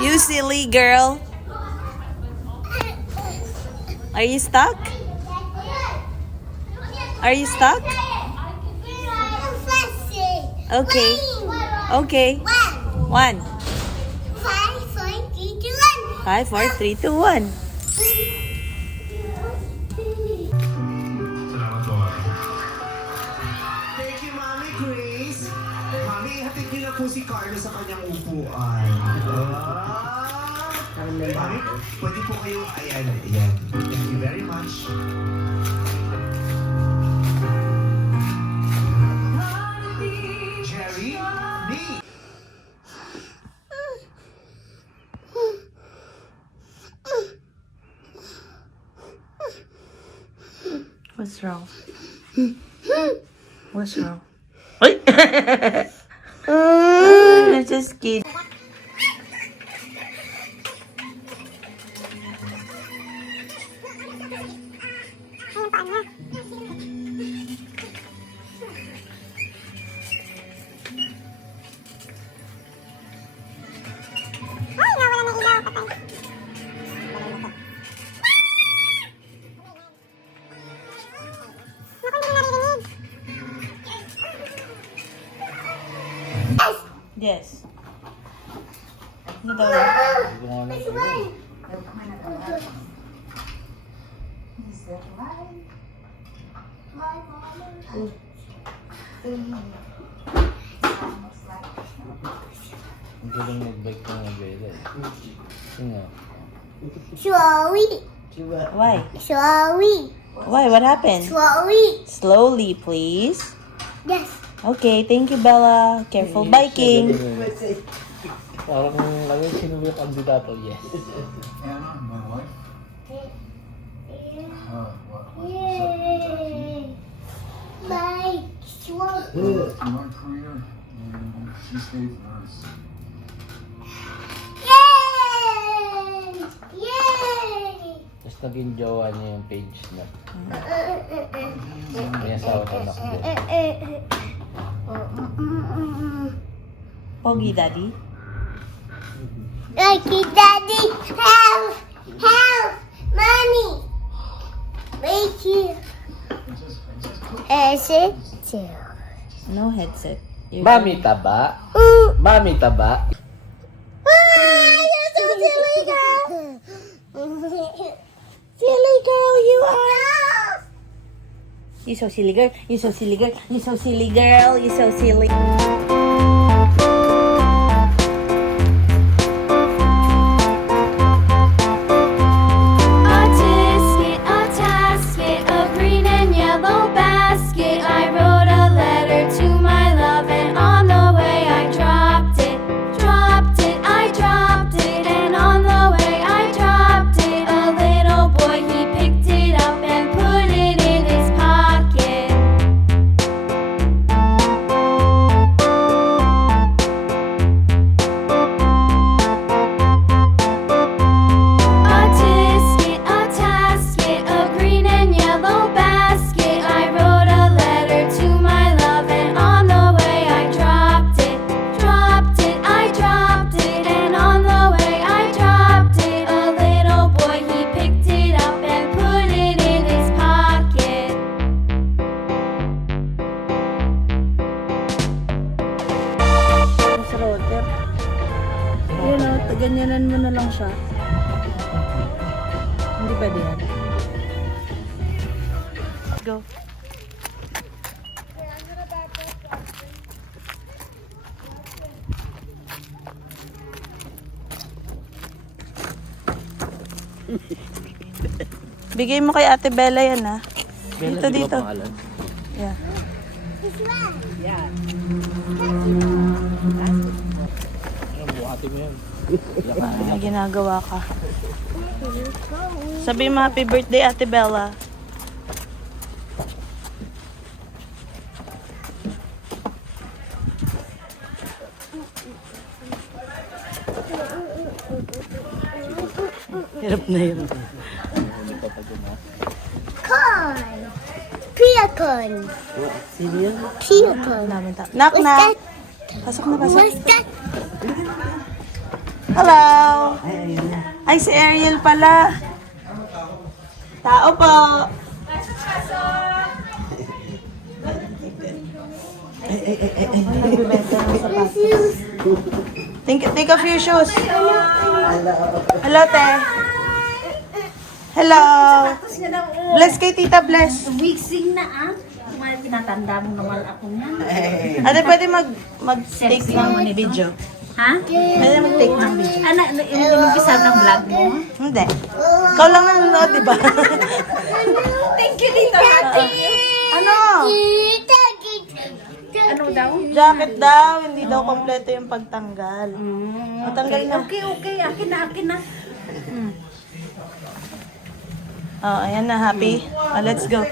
You silly girl. Are you stuck? Are you stuck? Okay. Okay. 1. 5, 4, 3, 2, 1. Salamat, boy. Thank you, Mami Grace. Mami, hatid niyo na po si Carlo sa kanyang upuan. Mami, pwede po kayo, ayan. Thank you very much. Jerry, Nick. What's wrong? What's wrong? Ay! I'm just kidding. Yes. Ano daw? Ang galing mag-bike ng Abela eh. Sino? Slowly. Why? Slowly. Why? What happened? Slowly. Slowly, please. Yes. Okay, thank you, Bella. Careful biking. Parang ano yung sino yung kandidato? Yes. Anna, my wife. Yay. My slowly. North Korea, and she stayed nurse. Yay. Yay. Tapos naging jowa niya yung page na. May asawa sa anak din. Pogi, Daddy. Okay, Daddy, help! Help! Mommy! Wait here. Is it? No headset. You're Mami taba? Mami taba? You're so silly, girl! silly girl, you are. You so silly girl. You so silly girl. You so silly girl. You so silly. A tasket, a green and yellow basket. I wrote a letter to my love, and on the way I dropped it. I dropped it, and on the way I dropped it. A little boy, he picked it up and put it in his pocket. A tasket, a green and yellow basket. I wrote a letter to my love, and on the way I dropped it. I dropped it, and on the way I dropped it. A little boy, he picked it up and put it in his pocket. Sa router. Yun o, ganyanan mo na lang siya. Hindi pwede yan. Go. Bigay mo kay Ate Bella yan, ha? Dito, dito. Yeah. Buhati mo yan. May ginagawa ka. Sabi mo happy birthday, Ate Bella. Hirap na yun. Corn. Peacon. Sino yun? Peacon. Knock, knock. What's that? Pasok na, pasok. What's that? Hello! Ay, si Ariel pala. Tao po. Take off your shoes. Hello, te. Hello. Bless kay Tita Bless. Mixing na ah. Mga tinatanda mo naman ako niyan. Ate, pwede mag-take ng video. Ha? Pwede mag-take ng video. Ano, inimigisa ng vlog mo? Hindi. Ikaw lang nanonood, di ba? Thank you, Tita Mati. Ano? Ano daw? Jacket daw. Hindi daw kompleto yung pagtanggal. Matanggal na. Okay. Akin na. Oh, ayan na. Happy? Let's go.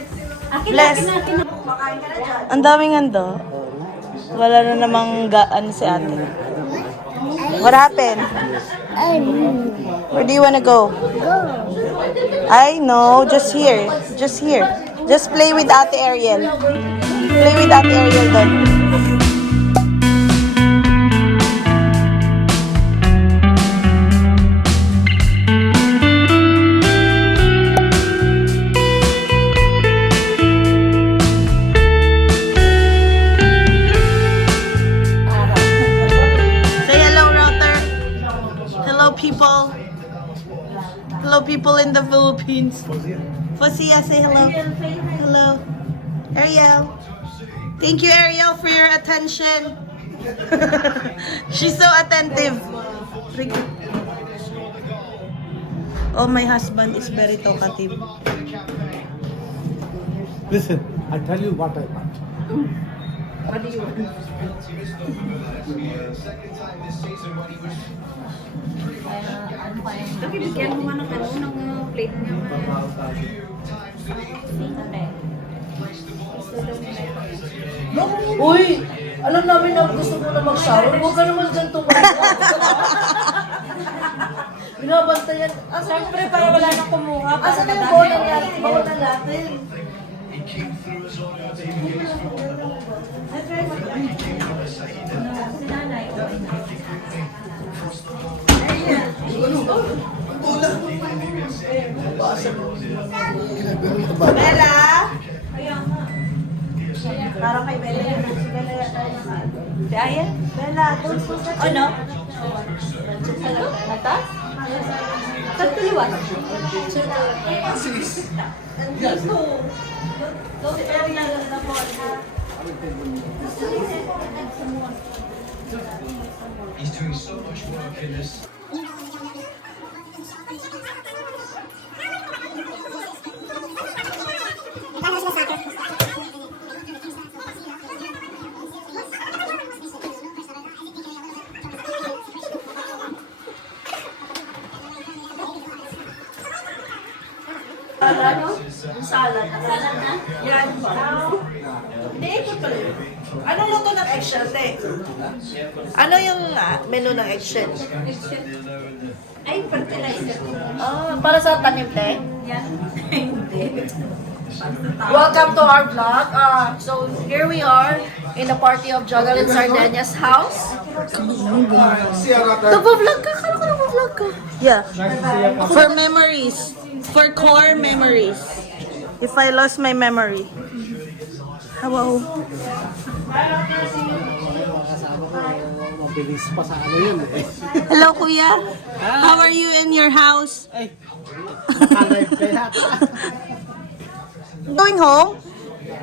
Akin Bless. na. Ang daming ando. Wala na namang gaan si ate. What happened? Where do you wanna go? I know. Just here. Just here. Just play with Ate Ariel. Play with Ate Ariel doon. Say hello, Router. Hello, people. Hello, people in the Philippines. Fosia, say hello. Hello. Ariel. Thank you, Ariel, for your attention. She's so attentive. Oh, my husband is very talkative. Listen, I tell you what I want. Tapi bigyan mo man ng plate niya. Uy! Alam namin na gusto mo na mag-shower. Huwag ka naman dyan tumayo. Binabantayan. Siyempre, para wala nang kumuha. Asa na yung bola niya? Bola natin. Bella? Parang kay Bella yun. Si Bella yata yung Daya? Bella, don't forget. Oh, no? Nata? Tagtuliwan. Dito. Don't area na po. He's doing so much work in this. Salad na? Yan. Hindi, ito pala. Anong luto ng eggshell, te? Ano yung menu ng eggshell? Ay, fertilizer. Para sa tanim, te? Yan. Hindi. Welcome to our vlog. So here we are in the party of Jogalyn Sardenia's house. Nagpa-vlog ka? Kala ko nagpa-vlog ka. Yeah. For memories. For core memories. If I lost my memory. Hello. Mabilis pa sa ano yun eh. Hello, Kuya. How are you in your house? Ay, makalive kaya. Going home?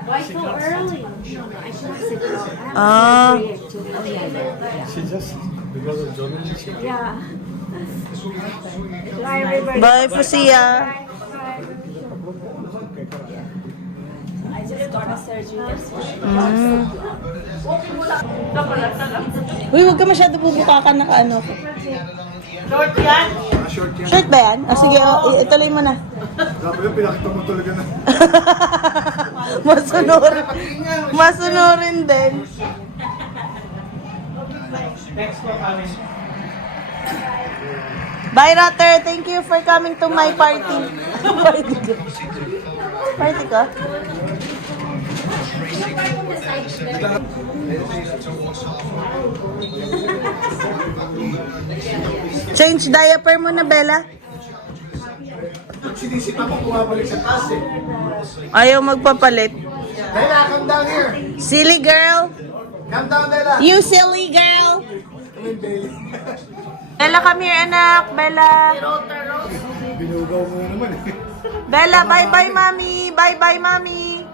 Why so early? No, I should have said no. Ah. She just, because of journalism. Yeah. Bye, Fusia. I just got a surgery. That's why. Uy, huwag ka masyado bubukakan na kaano. Short yan? Shirt ba yan? Ah, sige, ituloy mo na. Grabe yun, pinakita mo talaga na. Masunurin. Masunurin din. Bye, Rotter. Thank you for coming to my party. Party ko? Party ko? Change diaper mo na, Bella. Sinisita mo kumabalik sa taas eh. Ayaw magpapalit. Bella, come down here. Silly girl. Come down, Bella. You silly girl. Bella, come here, anak. Bella. Binugaw mo na naman eh. Bella, bye-bye, mommy. Bye-bye, mommy.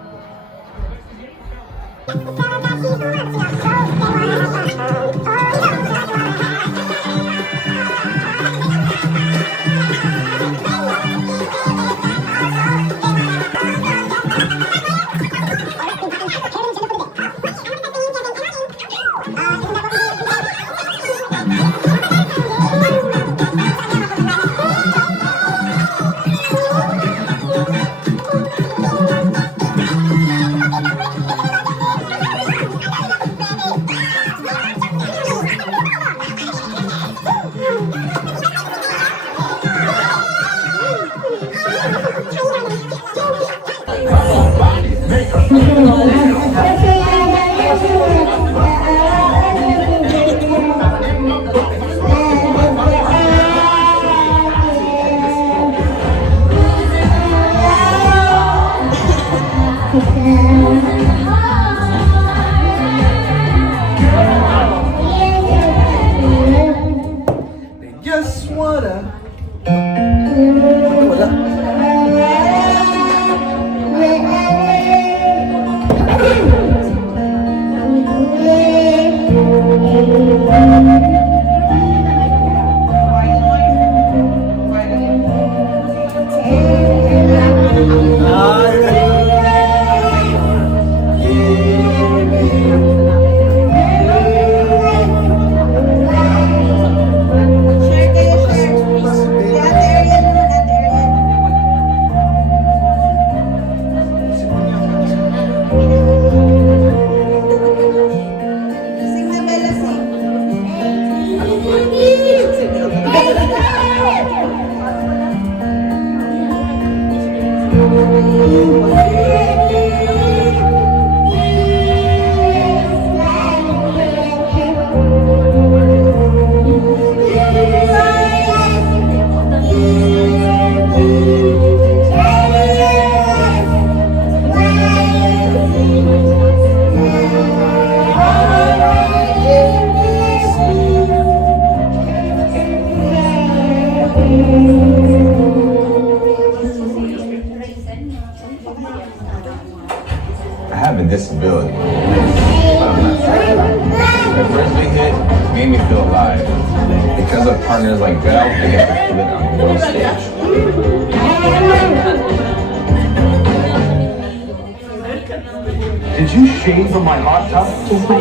Just wanna. I have a disability, but I'm not sad about it. The first big hit made me feel alive. Because of partners like Belle, I get to feel it on the world stage. Did you shave from my hot tub? Just my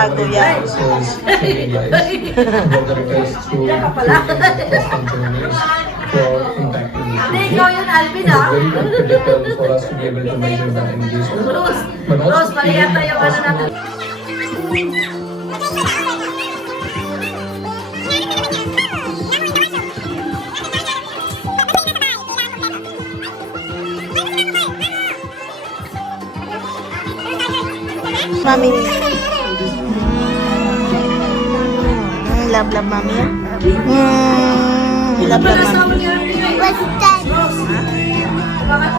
Tinatago yan. Hindi, ikaw yun, Alvin, ha? Rose, mali yata yung ano natin. Mami. Love, love, mami. Love, love, mami. What's